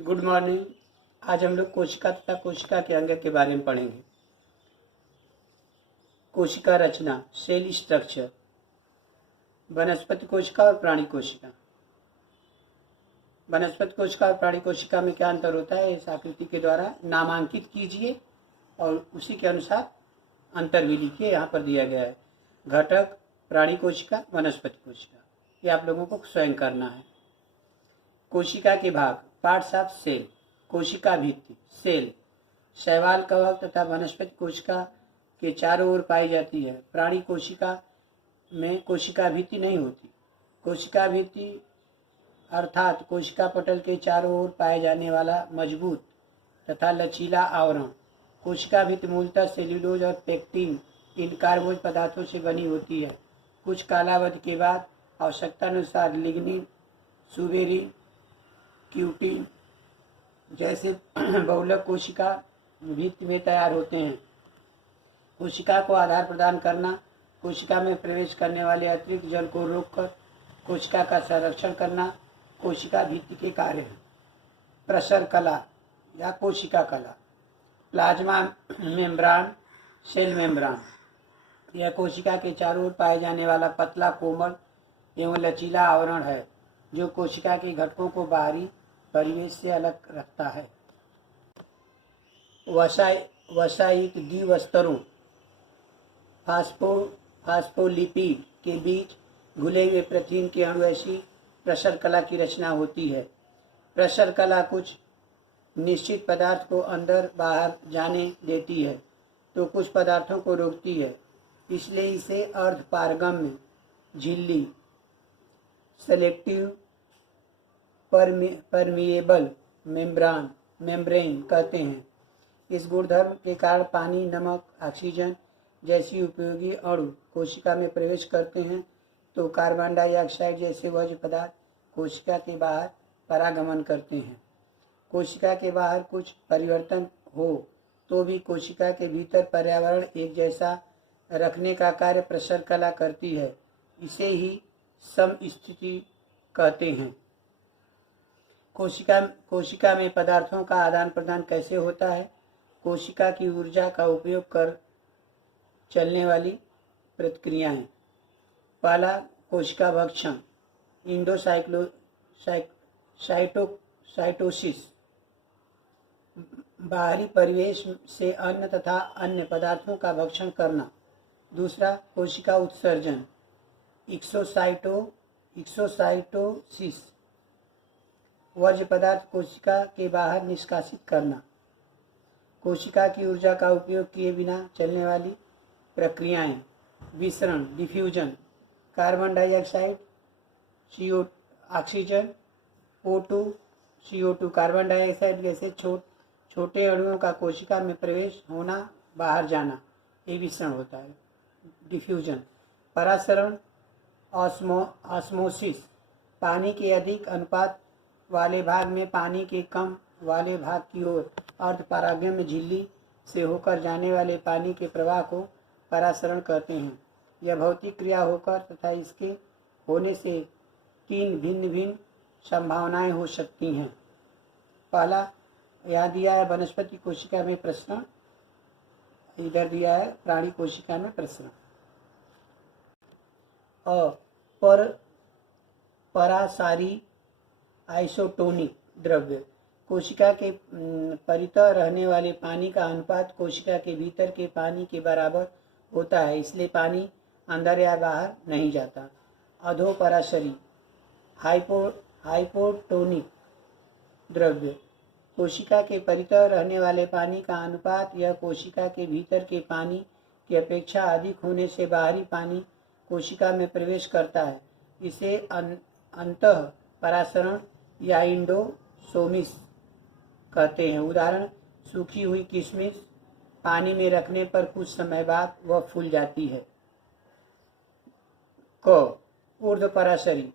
Good morning. आज हम लोग कोशिका तथा कोशिका के अंग के बारे में पढ़ेंगे। कोशिका रचना, सेल स्ट्रक्चर, वनस्पति कोशिका और प्राणी कोशिका। वनस्पति कोशिका और प्राणी कोशिका में क्या अंतर होता है, इस आकृति के द्वारा नामांकित कीजिए और उसी के अनुसार अंतर भी लिखिए। यहाँ पर दिया गया है घटक, प्राणी कोशिका, वनस्पति कोशिका। ये आप लोगों को स्वयं करना है। कोशिका के भाग, पार्ट्स ऑफ सेल। कोशिका भित्ति, सेल शैवाल, कवक तथा वनस्पति कोशिका के चारों ओर पाई जाती है। प्राणी कोशिका में कोशिका भित्ति नहीं होती। कोशिका भित्ति अर्थात कोशिका पटल के चारों ओर पाए जाने वाला मजबूत तथा लचीला आवरण। कोशिका भित्ति मूलतः सेल्यूलोज और पेक्टिन इन कार्बोज पदार्थों से बनी होती है। कुछ कालावधि के बाद आवश्यकतानुसार लिग्निन, सुबेरिन, क्यूटिन जैसे बहुलक कोशिका भित्ति में तैयार होते हैं। कोशिका को आधार प्रदान करना, कोशिका में प्रवेश करने वाले अतिरिक्त जल को रोककर कोशिका का संरक्षण करना कोशिका भित्ति के कार्य हैं। प्रसर कला या कोशिका कला। प्लाज्मा मेम्ब्रान, सेल मेम्ब्रान, यह कोशिका के चारों ओर पाए जाने वाला पतला, कोमल एवं लचीला आवरण है जो कोशिका के घटकों को बाहरी परिवेश से अलग रखता है। वसायिक द्विस्तरों फास्फोलिपिड के बीच घुले हुए प्रोटीन के अणु ऐसी प्रसर कला की रचना होती है। प्रसर कला कुछ निश्चित पदार्थ को अंदर बाहर जाने देती है तो कुछ पदार्थों को रोकती है, इसलिए इसे अर्धपारगम्य, झिल्ली, सेलेक्टिव परमिएबल मेम्ब्रेन कहते हैं। इस गुणधर्म के कारण पानी, नमक, ऑक्सीजन जैसी उपयोगी अणु कोशिका में प्रवेश करते हैं तो कार्बन डाइऑक्साइड जैसे वर्ज्य पदार्थ कोशिका के बाहर परागमन करते हैं। कोशिका के बाहर कुछ परिवर्तन हो तो भी कोशिका के भीतर पर्यावरण एक जैसा रखने का कार्य प्रसर कला करती है। इसे ही समस्थिति कहते हैं। कोशिका में पदार्थों का आदान प्रदान कैसे होता है? कोशिका की ऊर्जा का उपयोग कर चलने वाली प्रक्रियाएं। पहला, कोशिका भक्षण, साइटोसिस, बाहरी परिवेश से अन्न तथा अन्य पदार्थों का भक्षण करना। दूसरा, कोशिका उत्सर्जन, एक्सोसाइटोसिस, वर्ज्य पदार्थ कोशिका के बाहर निष्कासित करना। कोशिका की ऊर्जा का उपयोग किए बिना चलने वाली प्रक्रियाएं। विसरण, diffusion, carbon dioxide, oxygen, O2, CO2, carbon dioxide जैसे छोटे अणुओं का कोशिका में प्रवेश होना, बाहर जाना, ये विसरण होता है, डिफ्यूजन। परासरण, ऑस्मोसिस, पानी के अधिक अनुपात वाले भाग में पानी के कम वाले भाग की ओर अर्धपरागम्य झिल्ली से होकर जाने वाले पानी के प्रवाह को परासरण कहते हैं। यह भौतिक क्रिया होकर तथा इसके होने से तीन भिन्न भिन्न संभावनाएं हो सकती हैं। पहला, यहाँ दिया है वनस्पति कोशिका में प्रसरण, इधर दिया है प्राणी कोशिका में प्रसरण। और परासारी आइसोटोनिक द्रव्य, कोशिका के परितः रहने वाले पानी का अनुपात कोशिका के भीतर के पानी के बराबर होता है, इसलिए पानी अंदर या बाहर नहीं जाता। अधोपराशरी हाइपोटोनिक द्रव्य, कोशिका के परितः रहने वाले पानी का अनुपात यह कोशिका के भीतर के पानी की अपेक्षा अधिक होने से बाहरी पानी कोशिका में प्रवेश करता है। इसे अंतः परासरण या इंडोसोमिस कहते हैं। उदाहरण, सूखी हुई किशमिश पानी में रखने पर कुछ समय बाद वह फूल जाती है। ऊर्ध्वपराशरी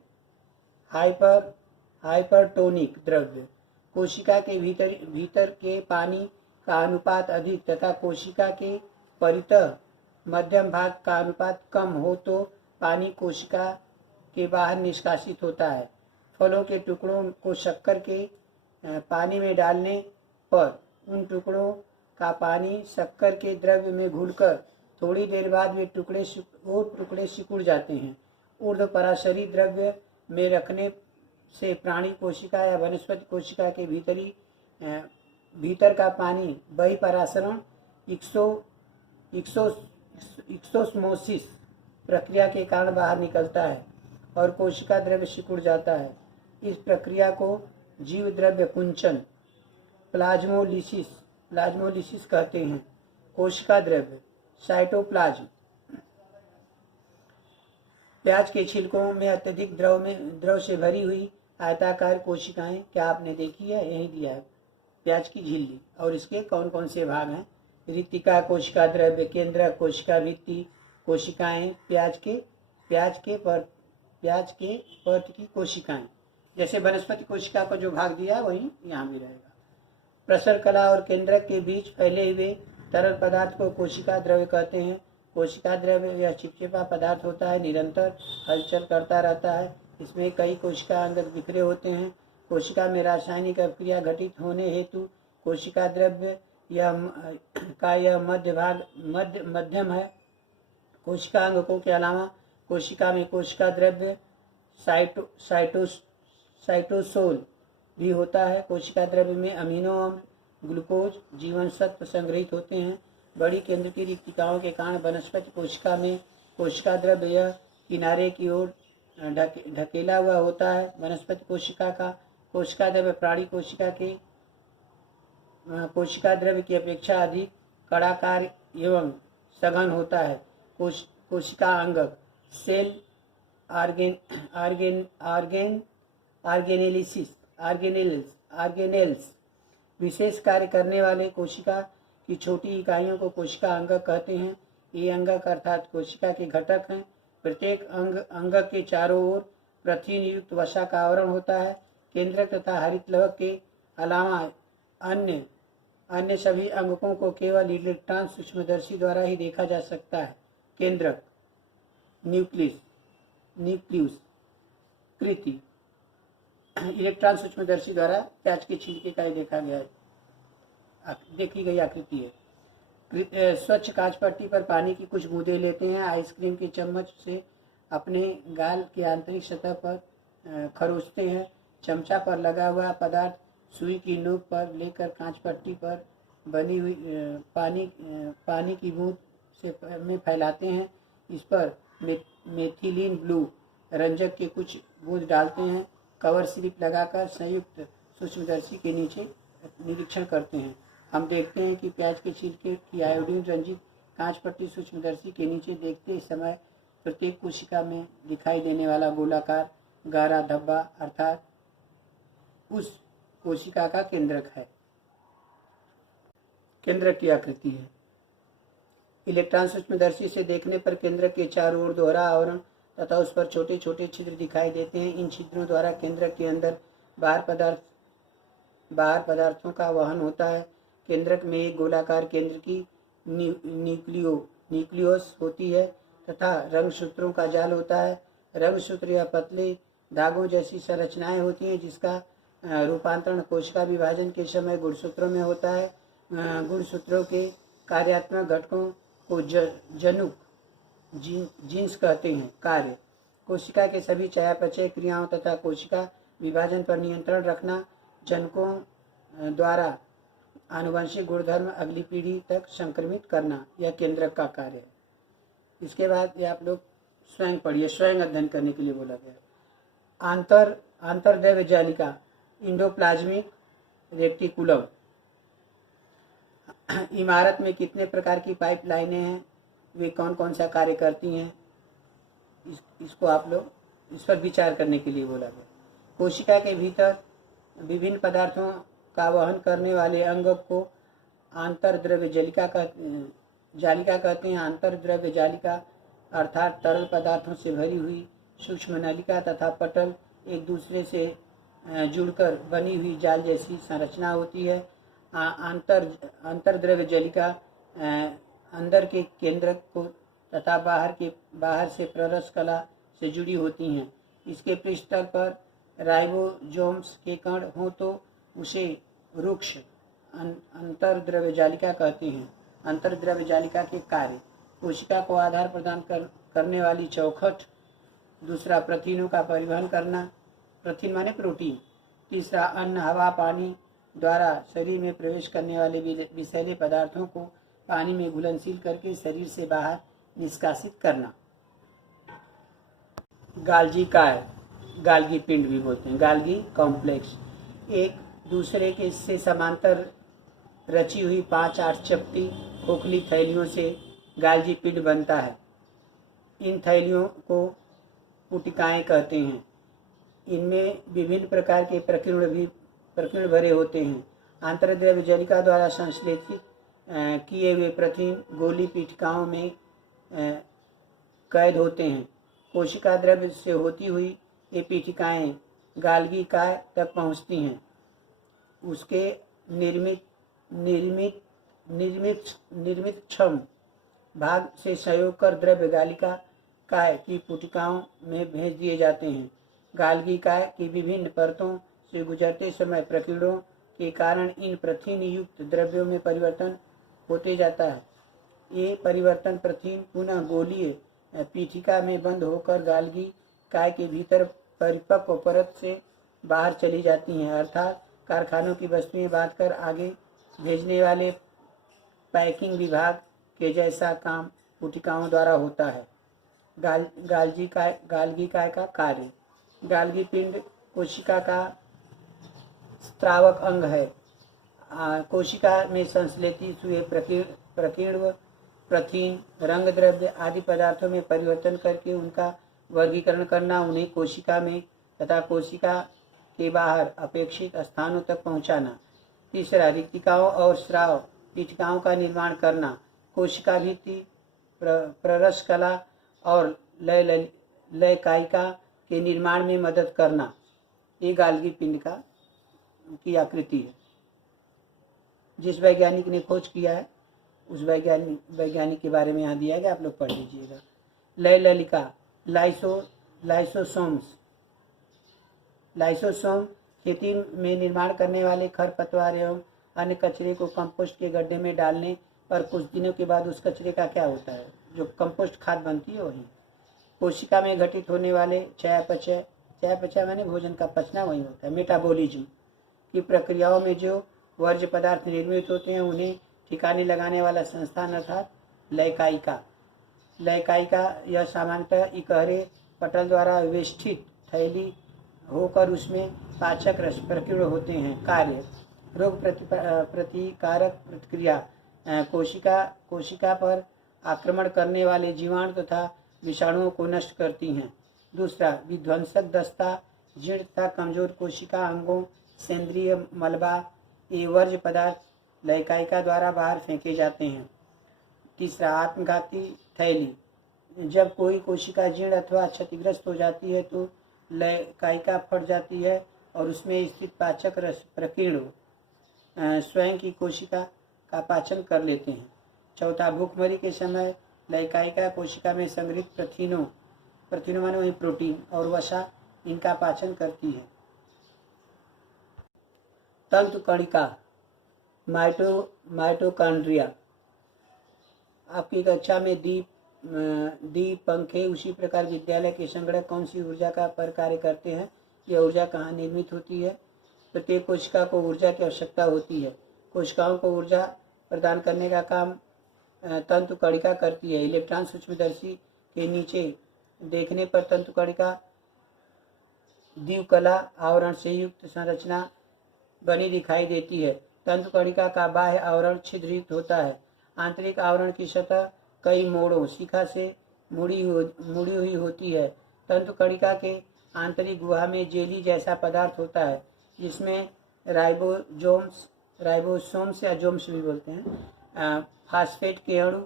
हाइपरटोनिक द्रव्य, कोशिका के भीतर के पानी का अनुपात अधिक तथा कोशिका के परितः मध्यम भाग का अनुपात कम हो तो पानी कोशिका के बाहर निष्कासित होता है। फलों के टुकड़ों को शक्कर के पानी में डालने पर उन टुकड़ों का पानी शक्कर के द्रव्य में घुलकर थोड़ी देर बाद वे टुकड़े सिकुड़ जाते हैं। ऊर्ध्वपराशरी द्रव्य में रखने से प्राणी कोशिका या वनस्पति कोशिका के भीतर का पानी बहिपरासरण एक्सोस्मोसिस प्रक्रिया के कारण बाहर निकलता है और कोशिका द्रव्य सिकुड़ जाता है। इस प्रक्रिया को जीव द्रव्य कुंचन प्लाज्मोलिसिस कहते हैं। कोशिका द्रव्य साइटोप्लाज्म। प्याज के छिलकों में अत्यधिक द्रव से भरी हुई आयताकार कोशिकाएं क्या आपने देखी है? यही दिया है प्याज की झिल्ली। और इसके कौन कौन से भाग हैं? रितिका कोशिका द्रव्य, केंद्रक कोशिका भित्ति कोशिकाएं, प्याज के पर्त की कोशिकाएं। जैसे वनस्पति कोशिका को जो भाग दिया वही यहाँ भी रहेगा। प्रसर कला और केंद्रक के बीच फैले हुए तरल पदार्थ को कोशिका द्रव्य कहते हैं। कोशिका द्रव्य यह चिपचिपा पदार्थ होता है, निरंतर हलचल करता रहता है। इसमें कई कोशिका अंग बिखरे होते हैं। कोशिका में रासायनिक अभिक्रिया घटित होने हेतु कोशिका द्रव्य यह मध्यम है। कोशिका अंगकों के अलावा कोशिका में कोशिका द्रव्य साइटोसोल भी होता है। कोशिका द्रव्य में अमीनो अम्ल, ग्लूकोज, जीवन सत्व संग्रहित होते हैं। बड़ी केंद्र की रिक्तिकाओं के कारण वनस्पति कोशिका में कोशिका द्रव्य यह किनारे की ओर ढकेला हुआ होता है। वनस्पति कोशिका का कोशिका द्रव्य प्राणी कोशिका द्रव्य की अपेक्षा अधिक कड़ाकार एवं सघन होता है। कोशिका अंगक सेल ऑर्गेनेल्स विशेष कार्य करने वाले कोशिका की छोटी इकाइयों को कोशिका अंगक कहते हैं। ये अंगक अर्थात कोशिका के घटक हैं। प्रत्येक अंगक के चारों ओर पृथ्वी युक्त वसा का आवरण होता है। केंद्रक तथा हरित लवक के अलावा अन्य सभी अंगकों को केवल इलेक्ट्रॉन सूक्ष्मदर्शी द्वारा ही देखा जा सकता है। केंद्रक न्यूक्लियस कृति इलेक्ट्रॉन सूक्ष्मदर्शी द्वारा प्याज के छिलके का देखी गई आकृति है। स्वच्छ कांच पट्टी पर पानी की कुछ बूंदें लेते हैं। आइसक्रीम के चम्मच से अपने गाल की आंतरिक सतह पर खरोचते हैं। चमचा पर लगा हुआ पदार्थ सुई की नोक पर लेकर कांच पट्टी पर बनी हुई पानी की बूंद में फैलाते हैं। इस पर मेथिलीन ब्लू रंजक के कुछ बूंद डालते हैं। कवर स्लिप लगाकर संयुक्त सूक्ष्मदर्शी के नीचे निरीक्षण करते हैं। हम देखते हैं कि प्याज के छिलके की आयोडीन रंजित कांच पट्टी सूक्ष्मदर्शी के नीचे देखते समय प्रत्येक कोशिका में दिखाई देने वाला गोलाकार गाढ़ा धब्बा अर्थात उस कोशिका का केंद्रक है। केंद्रक की आकृति है। इलेक्ट्रॉन सूक्ष्मदर्शी से देखने पर केंद्रक के चारों ओर दोहरा आवरण तथा उस पर छोटे छोटे छिद्र दिखाई देते हैं। इन छिद्रों द्वारा केंद्रक के अंदर बाहर पदार्थों का वहन होता है। केंद्रक में एक गोलाकार केंद्र की न्यूक्लियोस होती है तथा रंगसूत्रों का जाल होता है। रंगसूत्र या पतले धागों जैसी संरचनाएं होती हैं जिसका रूपांतरण कोशिका विभाजन के समय गुणसूत्रों में होता है। गुणसूत्रों के कार्यात्मक घटकों को जनुक जीन्स कहते हैं। कार्य कोशिका के सभी चयापचय क्रियाओं तथा कोशिका विभाजन पर नियंत्रण रखना, जनकों द्वारा आनुवंशिक गुणधर्म अगली पीढ़ी तक संक्रमित करना, यह केंद्रक का कार्य है। इसके बाद ये आप लोग स्वयं पढ़िए, स्वयं अध्ययन करने के लिए बोला गया। आंतरदैव जालिका इंडोप्लाज्मिक रेटिकुलम। इमारत में कितने प्रकार की पाइप लाइनें हैं, वे कौन कौन सा कार्य करती हैं, इसको आप लोग इस पर विचार करने के लिए बोला गया। कोशिका के भीतर विभिन्न पदार्थों का वहन करने वाले अंग को आंतरद्रव्य जालिका कहते हैं। आंतरद्रव्य जालिका अर्थात तरल पदार्थों से भरी हुई सूक्ष्म नलिका तथा पटल एक दूसरे से जुड़कर बनी हुई जाल जैसी संरचना होती है। अंतरद्रव्य जालिका अंदर के केंद्रक को तथा बाहर से प्ररस कला से जुड़ी होती हैं। इसके पृष्ठतल पर राइबोसोम्स के कण हों तो उसे रुक्ष अंतर्द्रव्य जालिका कहते हैं। अंतर्द्रव्य जालिका के कार्य: कोशिका को आधार प्रदान करने वाली चौखट। दूसरा, प्रोटीनों का परिवहन करना, प्रोटीन माने प्रोटीन। तीसरा, अन्न, हवा, पानी द्वारा शरीर में प्रवेश करने वाले विषैले पदार्थों को पानी में घुलनशील करके शरीर से बाहर निष्कासित करना। गाल्गी काय, गाल्गी पिंड भी बोलते हैं, गाल्गी कॉम्प्लेक्स, एक दूसरे के से समांतर रची हुई 5-8 चपटी खोखली थैलियों से गाल्गी पिंड बनता है। इन थैलियों को पुटिकाएं कहते हैं। इनमें विभिन्न प्रकार के प्रकीर्ण भरे होते हैं। आंतरद्रव्य जालिका द्वारा संश्लेषित किए हुए प्रोटीन गोली पीठिकाओं में कैद होते हैं। कोशिका द्रव्य से होती हुई ये पीठिकाएं गाल्गी काय तक पहुंचती हैं। उसके निर्मित क्षम भाग से संयोग कर द्रव्य गालिका काय की पुटिकाओं में भेज दिए जाते हैं। गाल्गी काय की विभिन्न परतों से गुजरते समय प्रकीर्णों के कारण इन प्रोटीन युक्त द्रव्यों में परिवर्तन होते जाता है। ये परिवर्तन प्रोटीन पुनः गोलीय पीठिका में बंद होकर गाल्गी काय के भीतर परिपक्व परत से बाहर चली जाती हैं, अर्थात कारखानों की वस्तुएं बांधकर आगे भेजने वाले पैकिंग विभाग के जैसा काम पुटिकाओं द्वारा होता है। गाल्गी काय का कार्य: गाल्गी पिंड कोशिका का स्त्रावक अंग है। कोशिका में संश्लेषित हुए प्रकीर्ण प्रोटीन, रंग द्रव्य आदि पदार्थों में परिवर्तन करके उनका वर्गीकरण करना, उन्हें कोशिका में तथा कोशिका के बाहर अपेक्षित स्थानों तक पहुंचाना। तीसरा, रिक्तिकाओं और स्राव पीठिकाओं का निर्माण करना, कोशिका भित्ति, प्ररस कला और लयकायिका के निर्माण में मदद करना। ये गाल्गी पिंड की आकृति है। जिस वैज्ञानिक ने खोज किया है उस वैज्ञानिक के बारे में यहाँ दिया गया, आप लोग पढ़ लीजिएगा। लयलिका, लाइसोसोम खेती में निर्माण करने वाले खरपतवार एवं अन्य कचरे को कंपोस्ट के गड्ढे में डालने पर कुछ दिनों के बाद उस कचरे का क्या होता है, जो कंपोस्ट खाद बनती है वही। कोशिका में घटित होने वाले चयापचय माने भोजन का पचना वही होता है। मेटाबॉलिज्म की प्रक्रियाओं में जो वर्ज्य पदार्थ निर्मित होते हैं उन्हें ठिकाने लगाने वाला संस्थान अर्थात लयकायिका। यह सामान्यतः इकहरे पटल द्वारा वेष्टित थैली होकर उसमें पाचक रस प्रकीर्ण होते हैं। कार्य: रोग प्रतिकारक प्रतिक्रिया, कोशिका पर आक्रमण करने वाले जीवाणु तथा विषाणुओं को नष्ट करती हैं। दूसरा, विध्वंसक दस्ता, जीर्ण तथा कमजोर कोशिका अंगों, सेंद्रीय मलबा, ये वर्ज्य पदार्थ लयकायिका द्वारा बाहर फेंके जाते हैं। तीसरा, आत्मघाती थैली, जब कोई कोशिका जीर्ण अथवा क्षतिग्रस्त हो जाती है तो लयकायिका फट जाती है और उसमें स्थित पाचक रस प्रकीर्ण स्वयं की कोशिका का पाचन कर लेते हैं। चौथा, भूखमरी के समय लयकायिका कोशिका में संग्रहित प्रोटीनों माने वही प्रोटीन और वसा इनका पाचन करती है। तंतु कणिका, माइटोकॉन्ड्रिया, आपकी कक्षा में दीप, पंखे, उसी प्रकार विद्यालय के संगणक कौन सी ऊर्जा का पर कार्य करते हैं, यह ऊर्जा कहाँ निर्मित होती है। प्रत्येक कोशिका को ऊर्जा की आवश्यकता होती है। कोशिकाओं को ऊर्जा प्रदान करने का काम तंतु कणिका करती है। इलेक्ट्रॉन सूक्ष्मदर्शी के नीचे देखने पर तंतु कणिका द्विकला आवरण से युक्त संरचना बनी दिखाई देती है। तंतु कणिका का बाह्य आवरण छिद्रयुक्त होता है। आंतरिक आवरण की सतह कई मोड़ों शिखा से मुड़ी हुई होती है। तंतु कणिका के आंतरिक गुहा में जेली जैसा पदार्थ होता है जिसमें राइबोसोम्स या जोम्स भी बोलते हैं, फास्फेट के अणु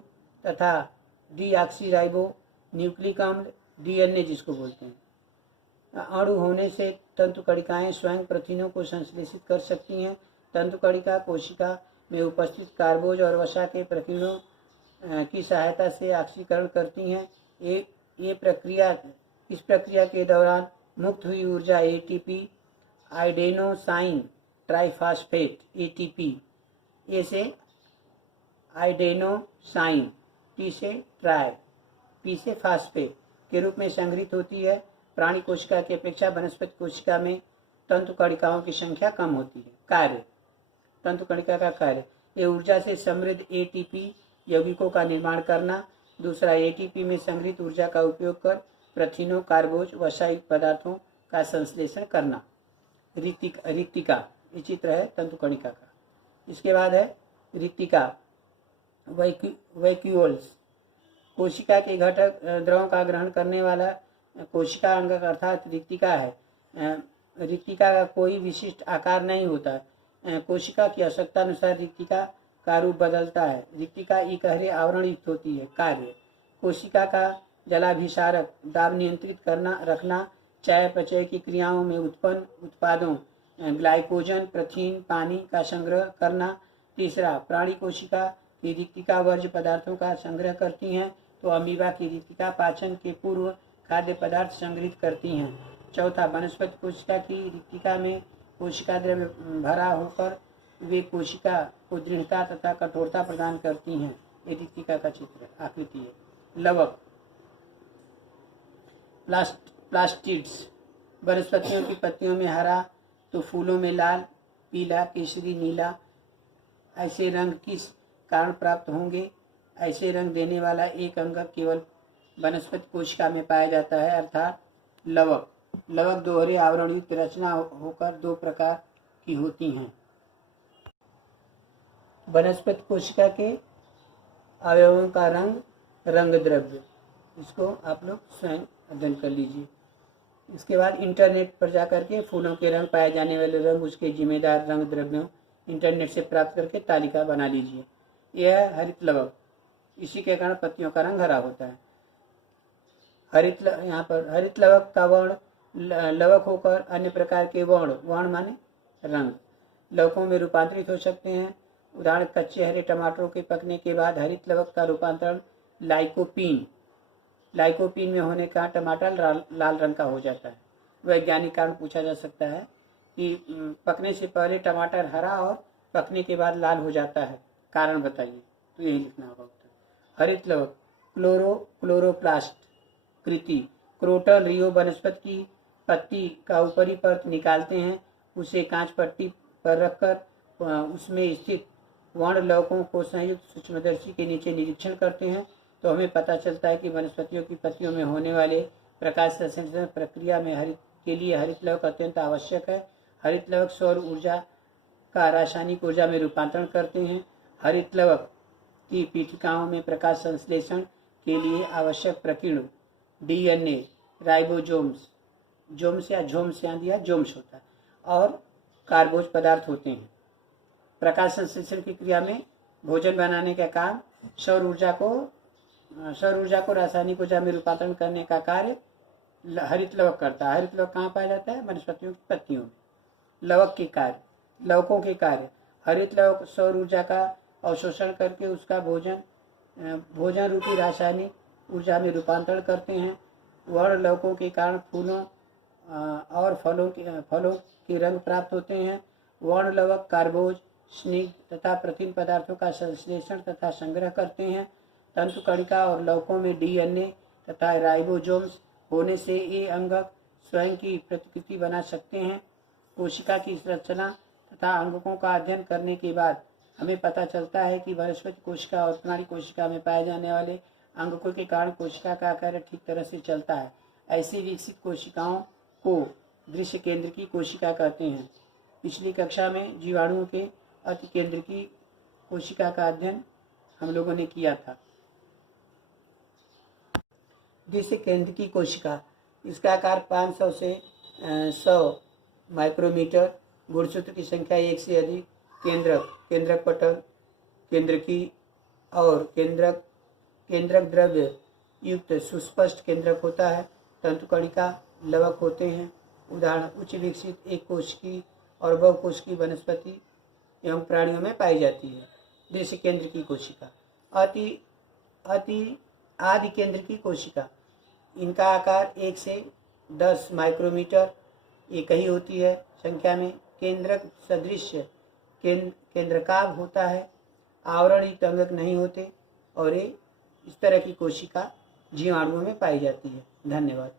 तथा डीऑक्सीराइबो न्यूक्लिक अम्ल, डीएनए जिसको बोलते हैं, अणु होने से तंतु कणिकाएं स्वयं प्रोटीनों को संश्लेषित कर सकती हैं। तंतु कणिका कोशिका में उपस्थित कार्बोज और वसा के प्रकीर्णों की सहायता से ऑक्सीकरण करती हैं। इस प्रक्रिया के दौरान मुक्त हुई ऊर्जा एटीपी, आइडेनोसाइन ट्राइफास्फेट ATP, ए से आइडेनोसाइन, टी से ट्राई, पी से फास्फेट के रूप में संग्रहित होती है। प्राणी कोशिका की अपेक्षा वनस्पति कोशिका में तंतु कणिकाओं की संख्या कम होती है। कार्य, तंतु कणिका का कार्य, ये ऊर्जा से समृद्ध ATP यौगिकों का निर्माण करना। दूसरा, ATP में संग्रहित ऊर्जा का उपयोग कर प्रथिनों, कार्बोज, वसायुक्त पदार्थों का संश्लेषण करना। रिक्तिका, ये चित्र है तंतु कणिका का। इसके बाद है रिक्तिका, वैक्यूल्स, कोशिका के घटक द्रवों का ग्रहण करने वाला कोशिका अंग अर्थात रिक्तिका है। रिक्तिका का कोई विशिष्ट आकार नहीं होता। कोशिका की आवश्यकता अनुसार रिक्तिका का रूप बदलता है। रिक्तिका इकहरे आवरण युक्त होती है। कार्य, कोशिका का जलाभिसारक, दाब नियंत्रित करना रखना, चयापचय की क्रियाओं में उत्पन्न उत्पादों ग्लाइकोजन, प्रथिन, पानी का संग्रह करना। तीसरा, प्राणी कोशिका की रिक्तिका वर्ज्य पदार्थों का संग्रह करती हैं, तो अमीबा की रिक्तिका पाचन के पूर्व खाद्य पदार्थ संग्रहित करती हैं। चौथा, वनस्पति कोशिका की रिक्तिका में कोशिका द्रव्य भरा होकर वे कोशिका को दृढ़ता तथा कठोरता प्रदान करती हैं। ये रिक्तिका का चित्र आकृति है। लवक, प्लास्टिड्स, वनस्पतियों की पत्तियों में हरा तो फूलों में लाल, पीला, केसरी, नीला ऐसे रंग किस कारण प्राप्त होंगे? ऐसे रंग देने वाला एक अंग केवल वनस्पति कोशिका में पाया जाता है, अर्थात लवक। लवक दोहरे आवरण युक्त रचना होकर दो प्रकार की होती हैं। वनस्पति कोशिका के अवयवों का रंग, रंग द्रव्य, इसको आप लोग स्वयं अध्ययन कर लीजिए। इसके बाद इंटरनेट पर जाकर के फूलों के रंग, पाए जाने वाले रंग, उसके जिम्मेदार रंग द्रव्यों इंटरनेट से प्राप्त करके तालिका बना लीजिए। यह है हरित लवक, इसी के कारण पत्तियों का रंग हरा होता है। यहाँ पर हरित लवक का वर्ण लवक होकर अन्य प्रकार के वर्ण माने रंग लवकों में रूपांतरित हो सकते हैं। उदाहरण, कच्चे हरे टमाटरों के पकने के बाद हरित लवक का रूपांतरण लाइकोपीन में होने का टमाटर लाल रंग का हो जाता है। वैज्ञानिक कारण पूछा जा सकता है कि पकने से पहले टमाटर हरा और पकने के बाद लाल हो जाता है, कारण बताइए, तो यही लिखना होगा उत्तर। हरित लवक क्लोरोप्लास्ट कृति, क्रोटल रियो वनस्पति की पत्ती का ऊपरी परत निकालते हैं, उसे कांच पट्टी पर रखकर उसमें स्थित वर्ण लवकों को संयुक्त सूक्ष्मदर्शी के नीचे निरीक्षण करते हैं, तो हमें पता चलता है कि वनस्पतियों की पत्तियों में होने वाले प्रकाश संश्लेषण प्रक्रिया में हरित लवक अत्यंत आवश्यक है। हरित लवक सौर ऊर्जा का रासायनिक ऊर्जा में रूपांतरण करते हैं। हरित लवक की पीठिकाओं में प्रकाश संश्लेषण के लिए आवश्यक प्रकीर्ण DNA, राइबोसोम्स, जोम्स या झोम्स यहाँ दिया जोम्स होता है, और कार्बोज पदार्थ होते हैं। प्रकाश संश्लेषण की क्रिया में भोजन बनाने का काम, सौर ऊर्जा को रासायनिक ऊर्जा में रूपांतरण करने का कार्य हरित लवक करता है। हरित लवक कहाँ पाया जाता है? वनस्पतियों की पत्तियों में। लवकों के कार्य, हरित लवक सौर ऊर्जा का अवशोषण करके उसका भोजन रूपी रासायनिक ऊर्जा में रूपांतरण करते हैं। वर्ण लवकों के कारण फूलों और फलों के रंग प्राप्त होते हैं। वर्ण लवक कार्बोज, स्निग्ध तथा प्रथिन पदार्थों का संश्लेषण तथा संग्रह करते हैं। तंतु कणिका और लवकों में DNA तथा राइबोसोम्स होने से ये अंगक स्वयं की प्रतिकृति बना सकते हैं। कोशिका की संरचना तथा अंगकों का अध्ययन करने के बाद हमें पता चलता है कि वनस्पति कोशिका और प्राणी कोशिका में पाए जाने वाले अंगकों के कारण कोशिका का कार्य ठीक तरह से चलता है। ऐसी विकसित कोशिकाओं को दृश्य केंद्र की कोशिका कहते हैं। पिछली कक्षा में जीवाणुओं के अति केंद्र की कोशिका का अध्ययन हम लोगों ने किया था। दृश्य केंद्र की कोशिका, इसका आकार 500 से 100 माइक्रोमीटर, गुणसूत्र की संख्या 1 से अधिक, केंद्रक पटल, केंद्रकी और केंद्रक द्रव्य युक्त सुस्पष्ट केंद्रक होता है। तंतु कणिका लवक होते हैं। उदाहरण, उच्च विकसित एक कोशिकी और बहुकोशिकीय वनस्पति एवं प्राणियों में पाई जाती है। दृश्य केंद्र की कोशिका, आदि केंद्र की कोशिका, इनका आकार 1 से 10 माइक्रोमीटर एक ही होती है संख्या में। केंद्रक सदृश केंद्रकाभ होता है, आवरण युक्त अंगक नहीं होते और ये इस तरह की कोशिका जीवाणुओं में पाई जाती है। धन्यवाद।